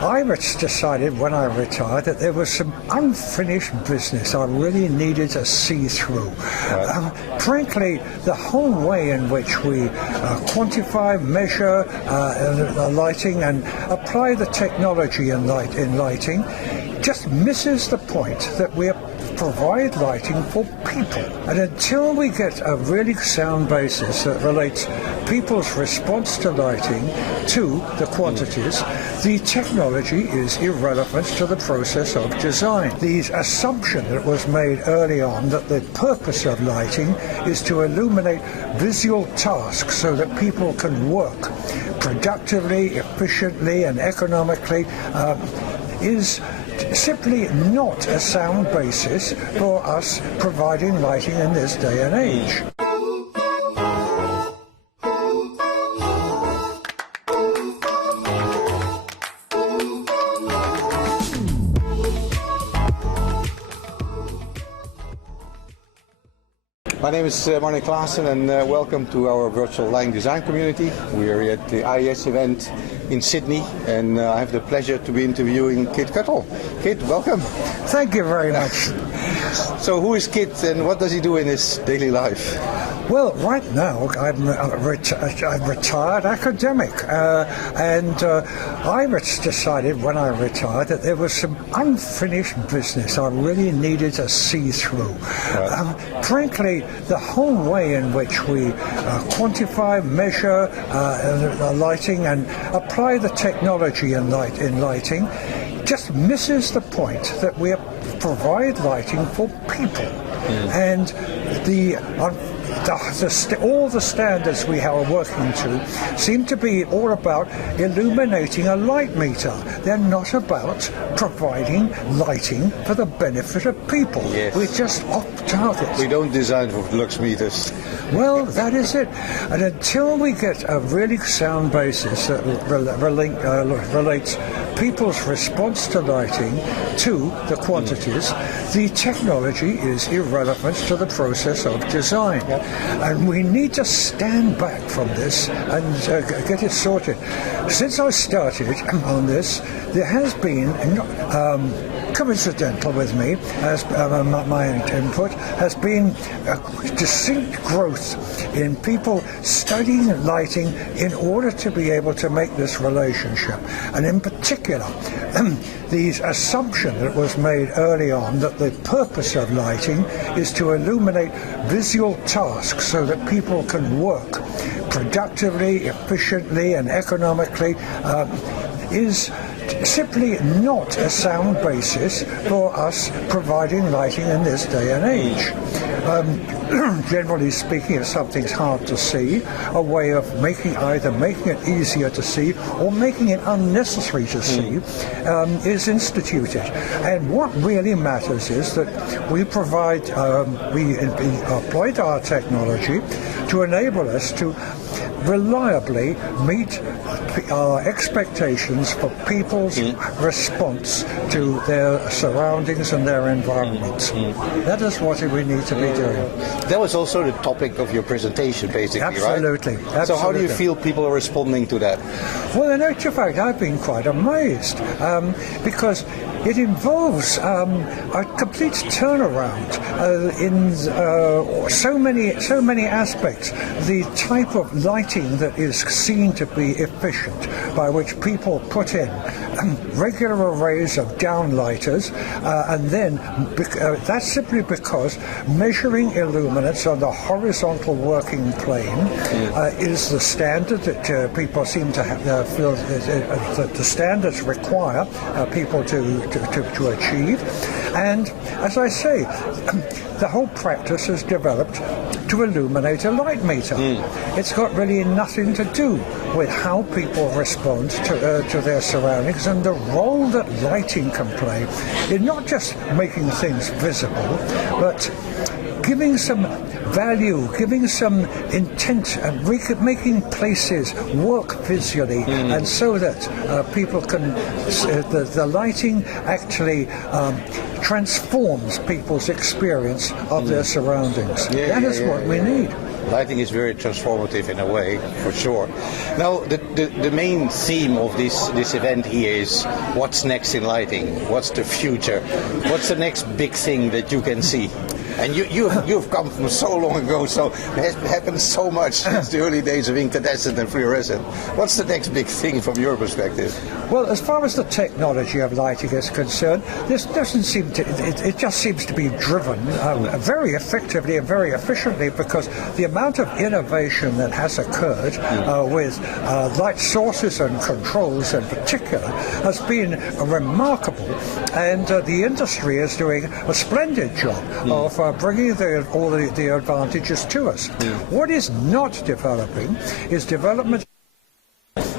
I decided when I retired that there was some unfinished business I really needed to see through. Frankly, the whole way in which we quantify, measure lighting and apply the technology in lighting just misses the point that we provide lighting for people. And until we get a really sound basis that relates people's response to lighting to the quantities, the technology is irrelevant to the process of design. The assumption that was made early on that the purpose of lighting is to illuminate visual tasks so that people can work productively, efficiently and economically is simply not a sound basis for us providing lighting in this day and age. My name is Marnik Klaassen and welcome to our virtual lighting design community. We are at the IES event in Sydney and I have the pleasure to be interviewing Kit Cuttle. Kit, welcome. Thank you very much. So who is Kit and what does he do in his daily life? Well, right now I'm a retired academic and I decided when I retired that there was some unfinished business I really needed to see through. Frankly, the whole way in which we quantify, measure lighting and apply the technology in lighting just misses the point that we provide lighting for people. And all the standards we are working to seem to be all about illuminating a light meter. They're not about providing lighting for the benefit of people. Yes. We're just off target. We don't design for lux meters. Well, that is it. And until we get a really sound basis that relates people's response to lighting to the quantities, the technology is irrelevant to the process of design. And we need to stand back from this and get it sorted. Since I started on this, there has been coincidental with me, as my input, has been a distinct growth in people studying lighting in order to be able to make this relationship. And in particular, the assumption that was made early on that the purpose of lighting is to illuminate visual tasks so that people can work productively, efficiently and economically is simply not a sound basis for us providing lighting in this day and age. Generally speaking, if something's hard to see, a way of either making it easier to see or making it unnecessary to see is instituted. And what really matters is that we applied our technology to enable us to reliably meet our expectations for people's response to their surroundings and their environments. That is what we need to be doing. That was also the topic of your presentation, basically, Absolutely. right? Absolutely. So how do you feel people are responding to that? Well, in actual fact, I've been quite amazed because it involves a complete turnaround in so many aspects. The type of lighting that is seen to be efficient, by which people put in regular arrays of downlighters, and then that's simply because measuring illuminance on the horizontal working plane is the standard that people seem to feel that the standards require people to achieve. And as I say, the whole practice is developed to illuminate a light meter. It's got really nothing to do with how people respond to their surroundings and the role that lighting can play in not just making things visible, but giving some value, giving some intent, and making places work visually, and so that people can, the lighting actually transforms people's experience of their surroundings. That is what we need. Lighting is very transformative in a way, for sure. Now, the main theme of this event here is what's next in lighting? What's the future? What's the next big thing that you can see? And you've come from so long ago, so it has happened so much since the early days of incandescent and fluorescent. What's the next big thing from your perspective? Well, as far as the technology of lighting is concerned, this doesn't seem to, it just seems to be driven very effectively and very efficiently, because the amount of innovation that has occurred with light sources and controls in particular has been remarkable, and the industry is doing a splendid job of bringing all the advantages to us. What is not developing is development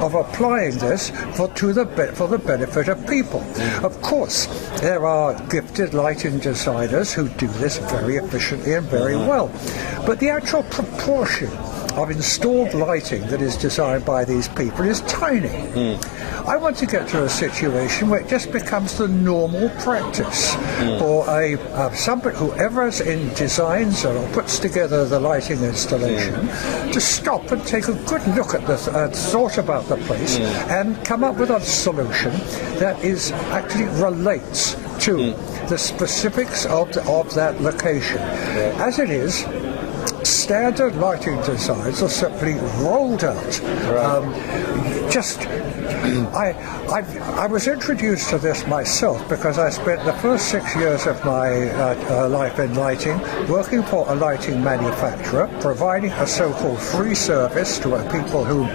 of applying this for the benefit of people. Of course, there are gifted lighting designers who do this very efficiently and very well, but the actual proportion of installed lighting that is designed by these people is tiny. I want to get to a situation where it just becomes the normal practice for somebody, whoever designs or puts together the lighting installation, to stop and take a good look at this, thought about the place, and come up with a solution that actually relates to the specifics of that location. As it is, standard lighting designs are simply rolled out. I was introduced to this myself because I spent the first 6 years of my life in lighting working for a lighting manufacturer, providing a so-called free service to people who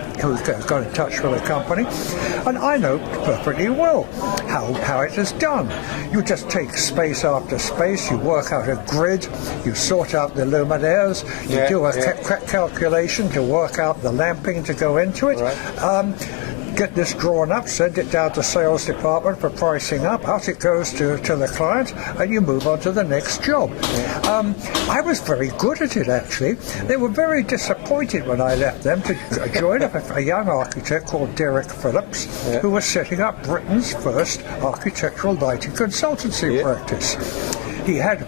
got in touch with the company, and I know perfectly well how it is done. You just take space after space, you work out a grid, you sort out the luminaires, you do a calculation to work out the lamping to go into it. Get this drawn up, send it down to sales department for pricing up, out it goes to the client, and you move on to the next job. I was very good at it, actually. They were very disappointed when I left them to join a young architect called Derek Phillips, who was setting up Britain's first architectural lighting consultancy practice. He had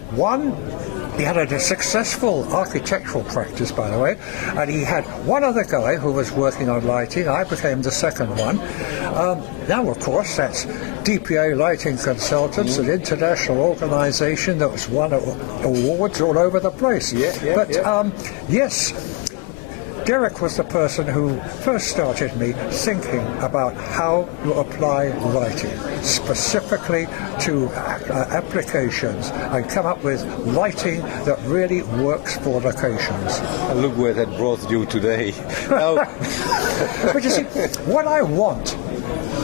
a successful architectural practice, by the way, and he had one other guy who was working on lighting. I became the second one. Now, of course, that's DPA Lighting Consultants, an international organization that was won awards all over the place. Yes, Derek was the person who first started me thinking about how you apply lighting specifically to applications and come up with lighting that really works for locations. And look where that brought you today. But you see, what I want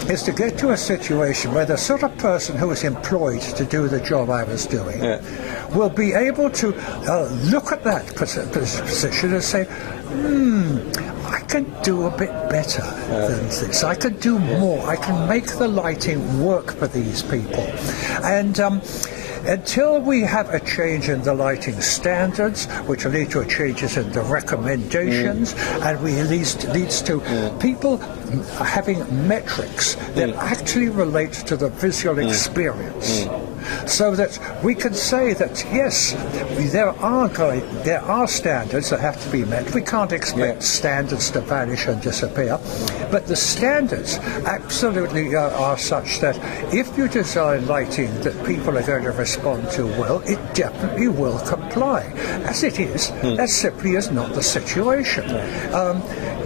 is to get to a situation where the sort of person who is employed to do the job I was doing will be able to look at that position and say, I can do a bit better than this. I can do more. I can make the lighting work for these people. And until we have a change in the lighting standards, which will lead to changes in the recommendations, and leads to people having metrics that actually relate to the visual experience, so that we can say that yes, there are standards that have to be met. We can't expect standards to vanish and disappear, but the standards absolutely are such that if you design lighting that people are going to respond to well, it definitely will comply. As it is, that simply is not the situation.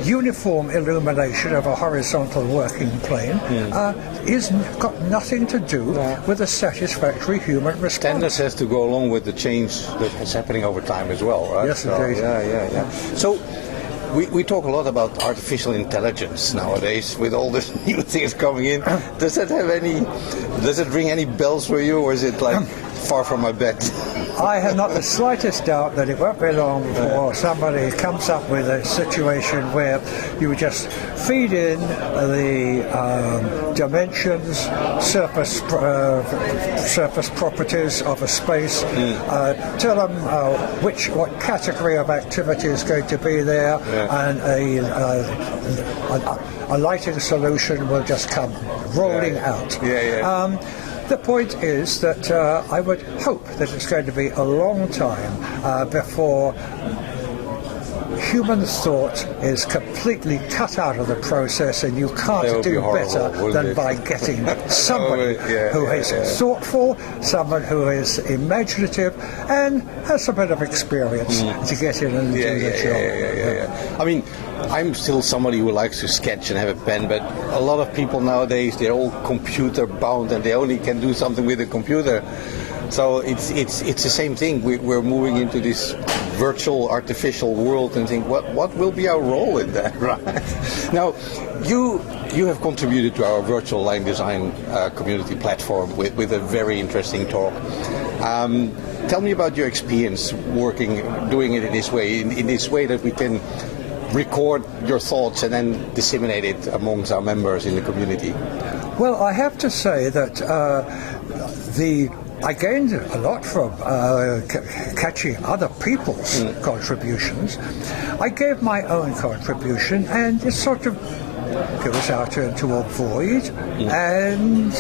Uniform illumination of a horizontal working plane is got nothing to do with a satisfactory human response. Standards has to go along with the change that is happening over time as well, right? Yes, indeed. So we talk a lot about artificial intelligence nowadays with all the new things coming in. Does it ring any bells for you, or is it like far from my bed? I have not the slightest doubt that it won't be long before somebody comes up with a situation where you just feed in the dimensions, surface properties of a space, tell them what category of activity is going to be there, and a lighting solution will just come rolling out. The point is that I would hope that it's going to be a long time before human thought is completely cut out of the process, and you can't do better than by getting somebody who is thoughtful, someone who is imaginative, and has a bit of experience to get in and do the job. I mean, I'm still somebody who likes to sketch and have a pen, but a lot of people nowadays, they're all computer bound and they only can do something with a computer. So it's the same thing. We're moving into this virtual, artificial world and think, what will be our role in that, right? Now, you have contributed to our virtual line design community platform with a very interesting talk. Tell me about your experience doing it in this way that we can record your thoughts and then disseminate it amongst our members in the community. Well, I have to say that I gained a lot from catching other people's contributions. I gave my own contribution, and it sort of goes out into a void, and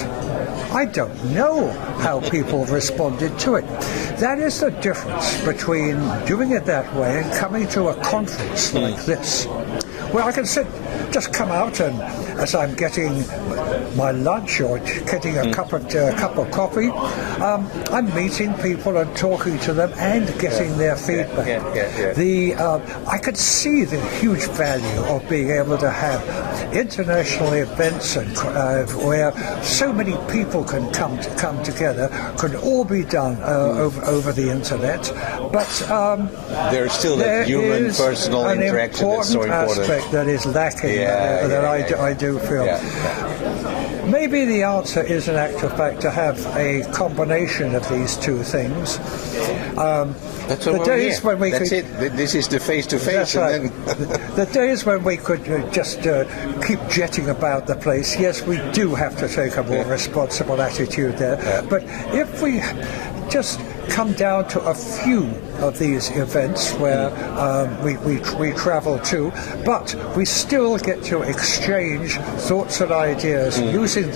I don't know how people responded to it. That is the difference between doing it that way and coming to a conference like this, where I can just come out, and as I'm getting my lunch or getting a cup of coffee, I'm meeting people and talking to them and getting their feedback. I could see the huge value of being able to have international events and where so many people can come together, could all be done over the internet. But there's still that human, personal interaction that's so important. Aspect that is lacking I do feel. Maybe the answer is, in actual fact, to have a combination of these two things. That's what we're here. That's it. This is the face-to-face. Right. The days when we could just keep jetting about the place, yes, we do have to take a more responsible attitude there. But if we just come down to a few of these events where we travel to, but we still get to exchange thoughts and ideas using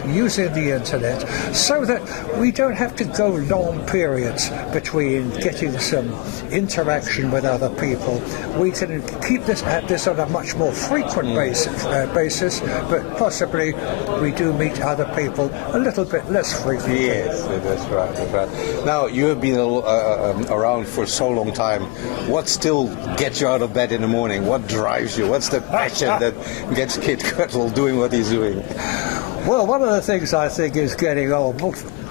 the internet, so that we don't have to go long periods between getting some interaction with other people. We can keep this on a much more frequent basis, but possibly we do meet other people a little bit less frequently. Yes, that's right. Now, you have been around for so long time. What still gets you out of bed in the morning? What drives you? What's the passion that gets Kit Cuttle doing what he's doing? Well, one of the things I think is getting old.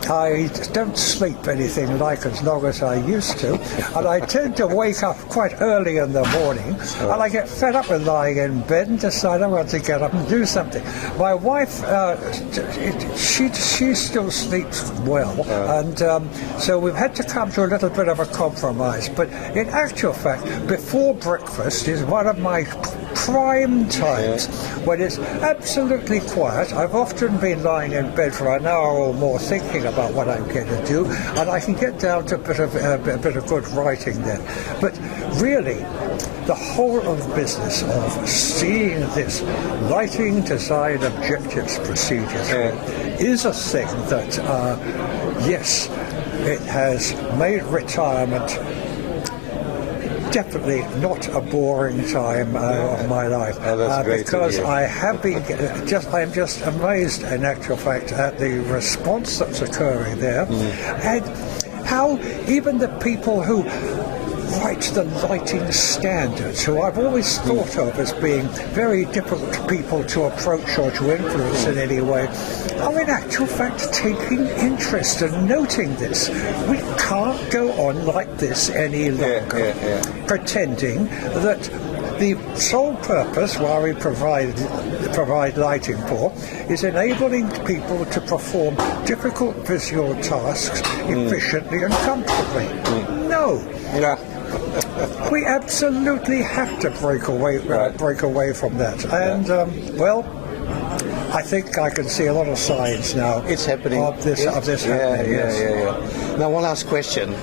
I don't sleep anything like as long as I used to, and I tend to wake up quite early in the morning, and I get fed up with lying in bed and decide I want to get up and do something. My wife, she still sleeps well, and so we've had to come to a little bit of a compromise. But in actual fact, before breakfast is one of my prime times when it's absolutely quiet. I've often been lying in bed for an hour or more thinking about what I'm going to do, and I can get down to a bit of good writing then. But really, the whole of the business of seeing this lighting, design, objectives, procedures is a thing that, yes, it has made retirement definitely not a boring time of my life, because I have been I'm just amazed, in actual fact, at the response that's occurring there, and how even the people who write the lighting standards, who I've always thought of as being very difficult people to approach or to influence in any way, are in actual fact taking interest and noting this. We can't go on like this any longer, pretending that the sole purpose why we provide lighting for is enabling people to perform difficult visual tasks efficiently and comfortably. No. We absolutely have to break away from that, and I think I can see a lot of signs now. It's happening. Of this happening. Yeah. Now, one last question.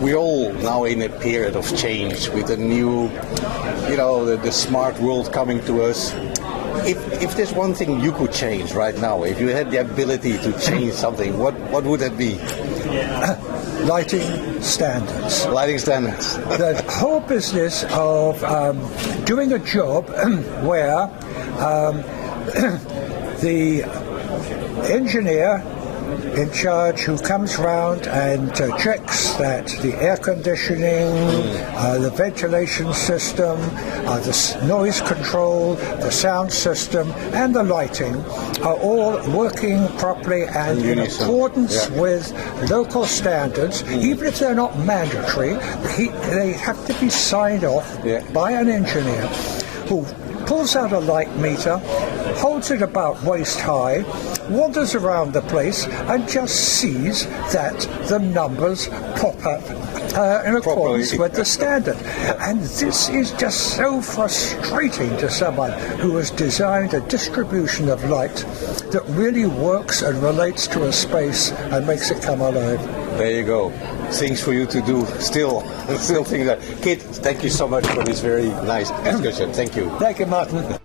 We're all now in a period of change with the new, the smart world coming to us. If there's one thing you could change right now, if you had the ability to change something, what would that be? lighting standards. Lighting standards. The whole business of doing a job where the engineer in charge who comes round and checks that the air conditioning, the ventilation system, the noise control, the sound system and the lighting are all working properly and in accordance with local standards, even if they're not mandatory. They have to be signed off by an engineer who pulls out a light meter, holds it about waist high, wanders around the place and just sees that the numbers pop up in accordance with the standard. And this is just so frustrating to someone who has designed a distribution of light that really works and relates to a space and makes it come alive. There you go. Things for you to do still things that. Kit, thank you so much for this very nice discussion. Thank you. Thank you, Martin.